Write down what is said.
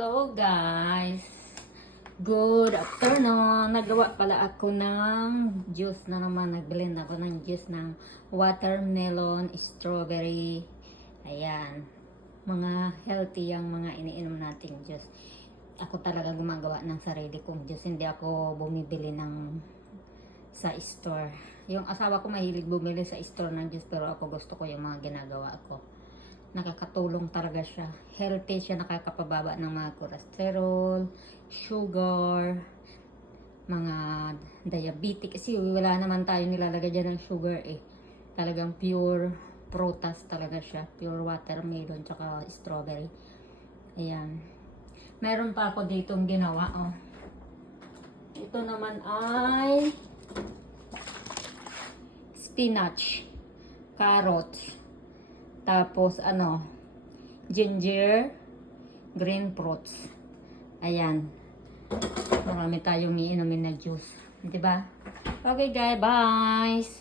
Hello guys! Good afternoon! Nagawa pala ako ng juice na naman. Nag-blend ako ng juice ng watermelon, strawberry. Ayan. Mga healthy yung mga iniinom nating juice. Ako talaga gumagawa ng sarili kong juice. Hindi ako bumibili sa store. Yung asawa ko mahilig bumili sa store ng juice, pero ako gusto ko yung mga ginagawa ko. Nakakatulong talaga siya. Healthy siya, nakakapababa ng mga cholesterol, sugar, mga diabetic. Kasi wala naman tayo nilalagay dyan ng sugar eh. Talagang pure prutas talaga siya. Pure watermelon tsaka strawberry. Ayan. Meron pa ako ditong ginawa. Oh. Ito naman ay spinach, carrots, tapos ginger, green fruits. Ayan. Marami tayong iinumin na juice. 'Di ba? Okay guys, bye.